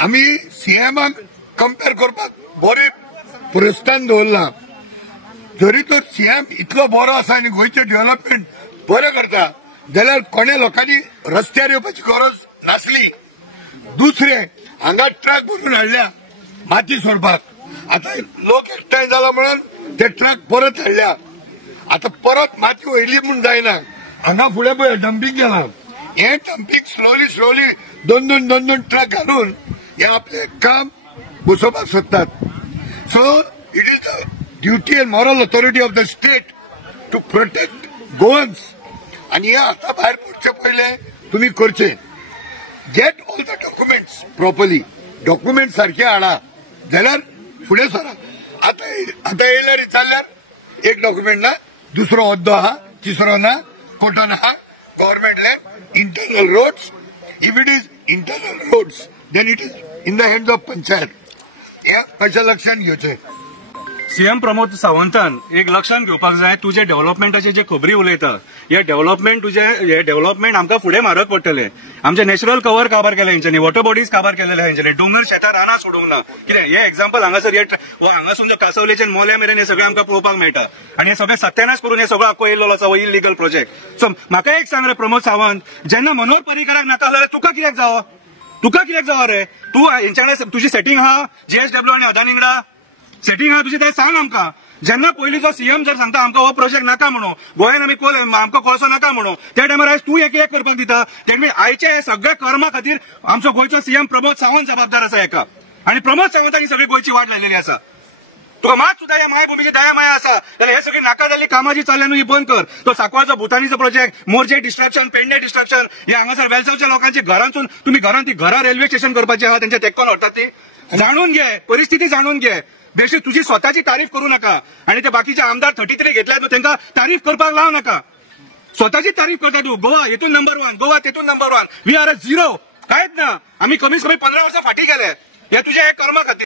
आमी सीएमाक कंपेर करपाक बरे पुरस्तान दवरला। जरी तर सीएम इतलो बरो आसा आनी गोंयचे डेव्हलपमेंट बरें करता जाल्यार कोणे लोकांनी रस्त्यार येवपाची गरज नासली। दुसरे हांगा ट्रक भरून हाडल्या माती सोडपाक, आता लोक एकठांय जाला म्हणून ते ट्रक परत हाडल्या। आता परत माती वयली म्हणून जायना। हांगा फुडें पळय डंपिंग केला, हे डंपिंग स्लोली दोन ट्रक घालून हे आपले काम घुसोवपाक सोदतात। So it is the duty and moral authority of the state to protect Goans. आणि हे आता भायर पडचे पहिले तुम्ही करचे, get all the documents properly, document सारखे हाडा जाल्यार फुडें सरा। आता येयल्यार चालल्यार एक डॉक्युमेंट ना, दुसरो अद्दो आहा, तिसरो ना, कोर्टान आहा, government land, internal roads. If it is internal roads then it is in the hands of panchayat. हे कशा लक्षात घेवचे। सीएम प्रमोद सावंतान एक लक्षात घेवपाक जाय, तुजे डेव्हलपमेंटाचे जे खबरी उलयता हे डेव्हलपमेंट आमकां फुडें म्हारग पडटले। आमचे नॅचरल कवर काबार केले हेंच्यांनी, वॉटर बॉडीज काबार केलेले हेंच्यांनी, डोंगर शेतां रानां सोडूंक ना। कितें हे एक्झाम्पल हांगासर हांगासून जो कासवलेच्यान मोल्या मेरेन हे सगळें आमकां पळोवपाक मेळटा। आनी हे सगळें सत्यानाश करून हे सगळो आख्खो येयल्लो आसा हो इलिगल प्रोजेक्ट। सो म्हाका एक सांग रे प्रमोद सावंत, जेन्ना मनोहर पर्रीकाराक नाका जाल्यार तुका कित्याक जावो? तुका कित्याक जावो रे? तूं हेंच्याकडे तुजी सेटिंग आहा जीएसडब्ल्यू आनी अदानी वांगडा सेटिंग आहा तुजी, ते सांग आमकां। जेन्ना पयलींचो सीएम जर सांगता आमकां हो प्रोजेक्ट नाका म्हणून, गोंयान आमकां कोळसो नाका म्हणून, त्या टायमार आयज तूं एक करपाक दिता। तेन्ना आयच्या हे सगळ्या कर्मा खातीर आमचो गोंयचो सीएम प्रमोद सावंत जबाबदार आसा हेका। आनी प्रमोद सावंतांनी सगळी गोंयची वाट लायलेली आसा। तुका मात सुद्धा या मायभूमीची दया माया आसा जाल्यार हे सगळी नाका जाल्ली कामां जी चालल्या न्हू ही बंद कर। तो सांकवाळचो भुतानीचो project, Morje destruction, Pernem destruction, हे हांगासर वेलसावच्या लोकांची घरांसून तुम्ही ती घरां रेल्वे स्टेशन करपाची आहा, त्यांच्या तेक्कोन व्हरतात ती। जाणून घे, परिस्थिती जाणून घे। बेशी तुझी स्वतःची तारीफ करू नका आणि ते बाकीचे आमदार 33 घेतल्यात त्यांना तारीफ करपाक लावू नका। स्वतःची तारीफ करता तू। गोवा हेतून नंबर 1, गोवा तेतून number 1, we are a zero. कांयच ना, आम्ही कमीत कमी 15 वर्सां फाटी गेले हे तुझ्या कर्मा खातीर।